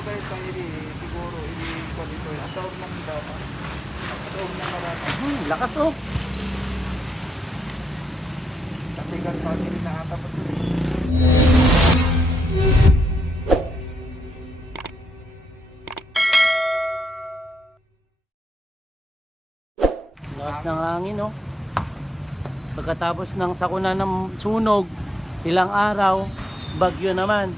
guys, kaya siguro, ko dito. Ang tawag ng data. Ang tawag ng marata. Lakas oh. Kapigan family na ata pa ito. Lakas ng hangin oh. Pagkatapos ng sakuna ng sunog, ilang araw, bagyo naman.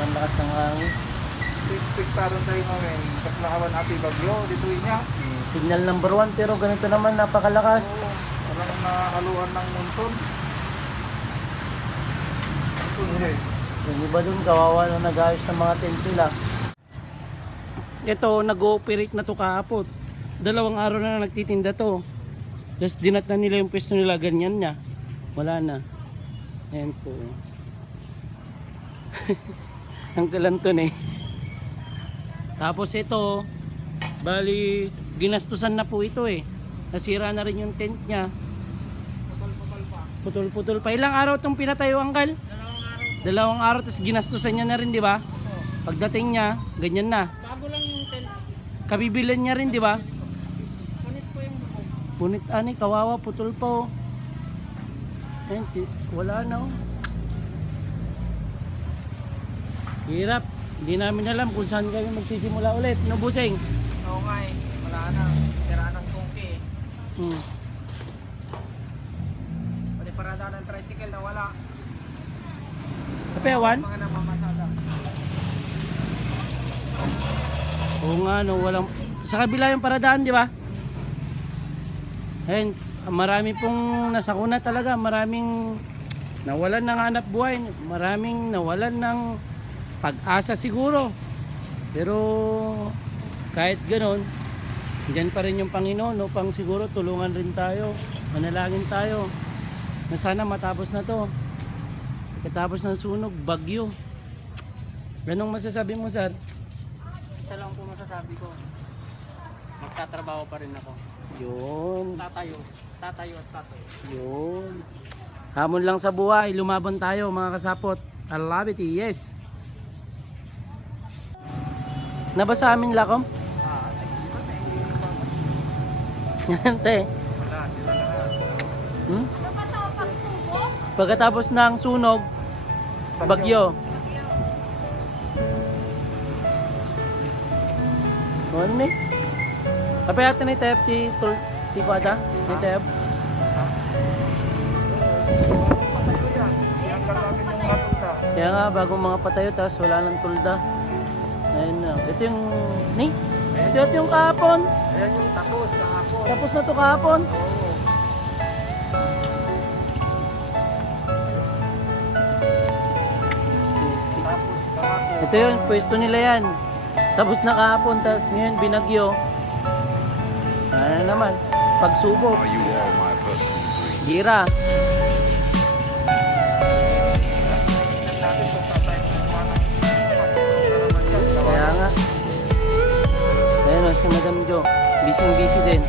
Ang lakas ng hangin. Expectaron tayo ngayon. Kaslakawan ati bagyo. Dituin niya. Signal number 1 pero ganito naman napakalakas. Oo. Parang nakaluan ng monsoon. Monsoon. Yung iba dun kawawa na nag-ayos ng mga tent nila. Ito nag-ooperate na to kahapon. 2 araw na nagtitinda to. Tapos dinat na nila yung pwesto nila, ganyan niya. Wala na. Ayan po. Ang kalanton eh. Tapos ito, bali ginastusan na po ito eh. Nasira na rin yung tent niya. Putol-putol pa. Putol-putol pa. Ilang araw itong pinatayo, Anggal? 2 araw. Tapos ginastusan niya na rin, di ba? Pagdating niya, ganyan na. Bago lang yung tent. Kabibilan niya rin, di ba? Punit po yung buko. Punit ani, kawawa, putol pa oh. Ayan, wala na oh. Hirap. Hindi namin alam kung saan kami magsisimula ulit. No, Buseng? Oo nga eh. Wala na. Sira ng sungki eh. Pwede parada ng tricycle na wala. Kapewan? Mga namamasada. Oo nga no, walang... Sa kabila yung paradaan, di ba? Ayan, marami pong nasakuna talaga. Maraming nawalan ng hanap buhay. Maraming nawalan ng pag-asa siguro. Pero kahit ganon, dyan pa rin yung Panginoon, no? Pang siguro tulungan rin tayo, manalangin tayo na sana matapos na to. Pagkatapos ng sunog, bagyo. Anong masasabi mo, sir? Isa lang po masasabi ko. Magtatrabaho pa rin ako. Yun, Tatayo. Tatayo at tatayo. yun. Hamon lang sa buhay, lumaban tayo mga kasapot. I love it, yes. Nabasa amin lakom? Yan te. Pagkatapos ng sunog, bagyo. Ano ni? Apa yata ni Tep ti ko ada? Ni Tep? Kaya nga bagong mga patayo tas wala nang tulda. Ayun na. Ito yung ni? Ito yung kahapon. Ayan yung tapos. Kahapon. Tapos na to kahapon. Oo. Tapos kahapon. Ito yun, pwesto nila yan. Tapos na kahapon, tapos ngayon binagyo. Ano naman, pagsubok. Are you all my personal dreams? Gira. Kaya nga. Ayun o, si Madam Jo. Busy din.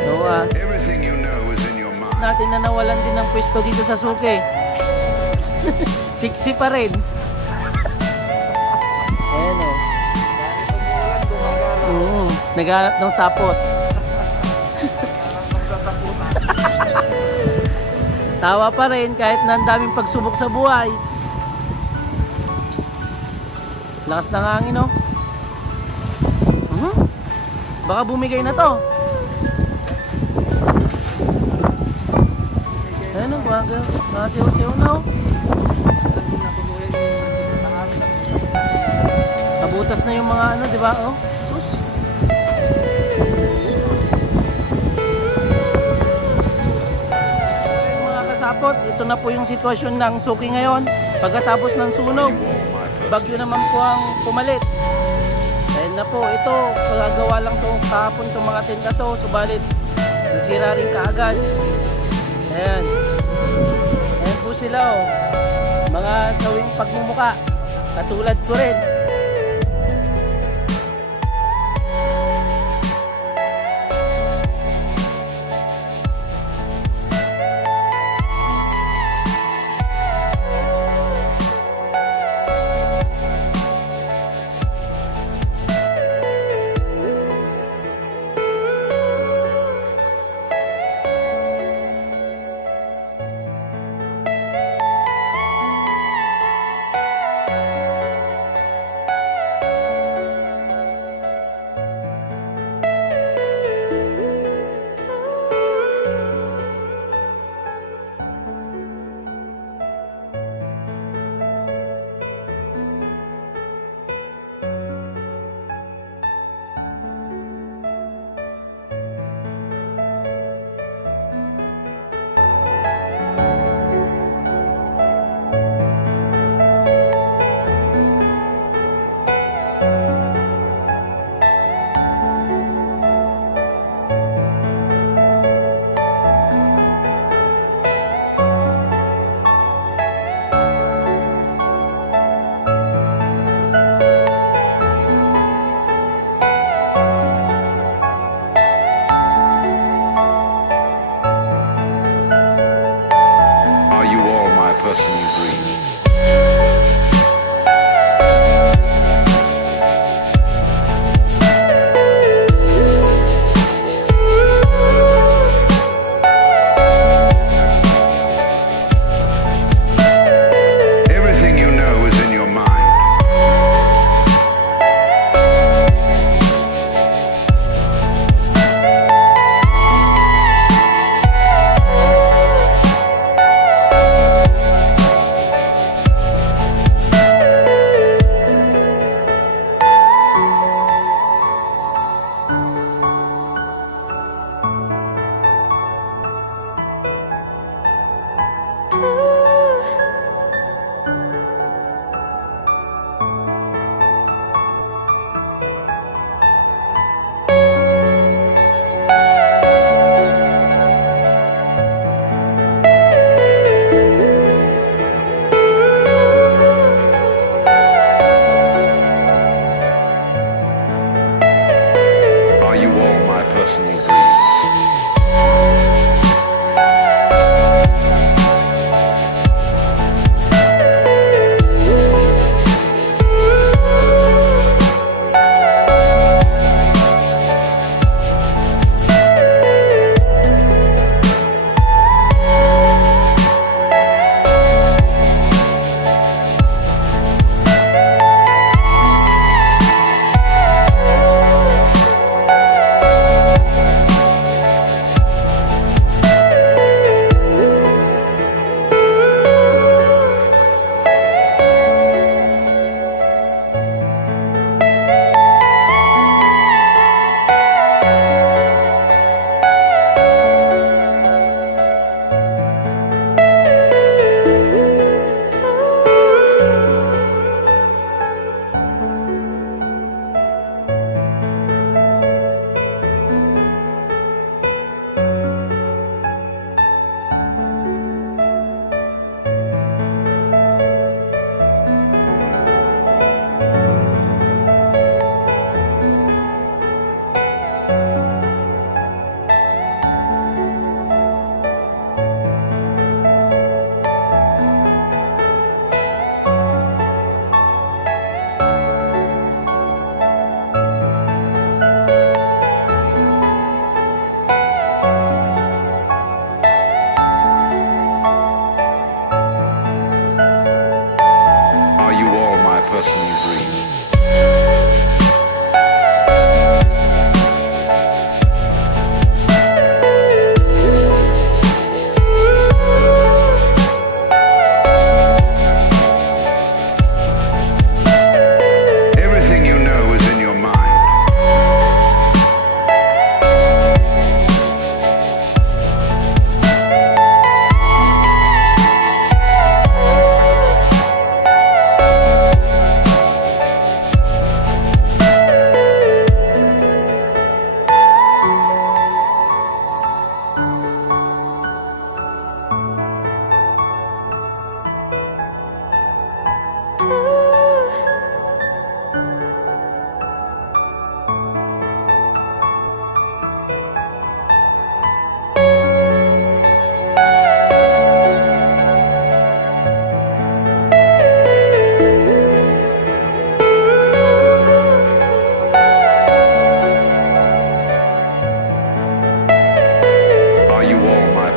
So, Everything you know is in your mind. natin na nawalan din ng pwesto dito sa Suke. Siksi pa rin. Ayan o. Naghanap ng sapot. Tawa pa rin kahit na ang daming pagsubok sa buhay. Lakas ng hangin no? Baka bumigay na to. Ayan o, baka siyaw-siyaw na o. Nabutas na yung mga ano, di ba? Oh, sus. Mga kasapot, ito na po yung sitwasyon ng Suki ngayon. Pagkatapos ng sunog, bagyo naman po ang pumalit. Dahil na po, ito, kagagawa lang to kahapon itong mga tent na to. Subalit, nasira rin kaagad. Ayan. Ayan po sila oh. Mga sawing pagmumuka. Katulad ko rin.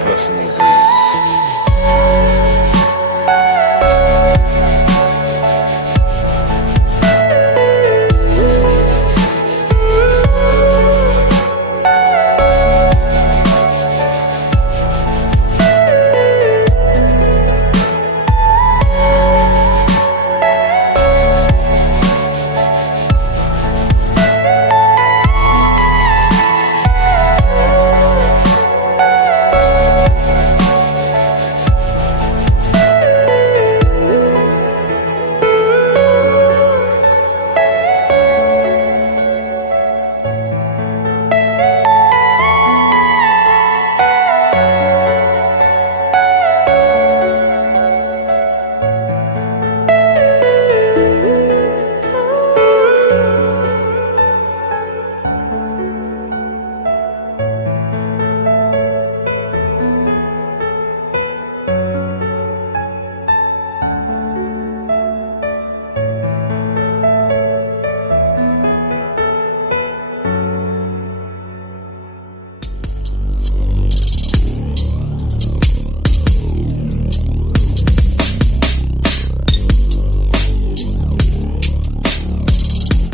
person's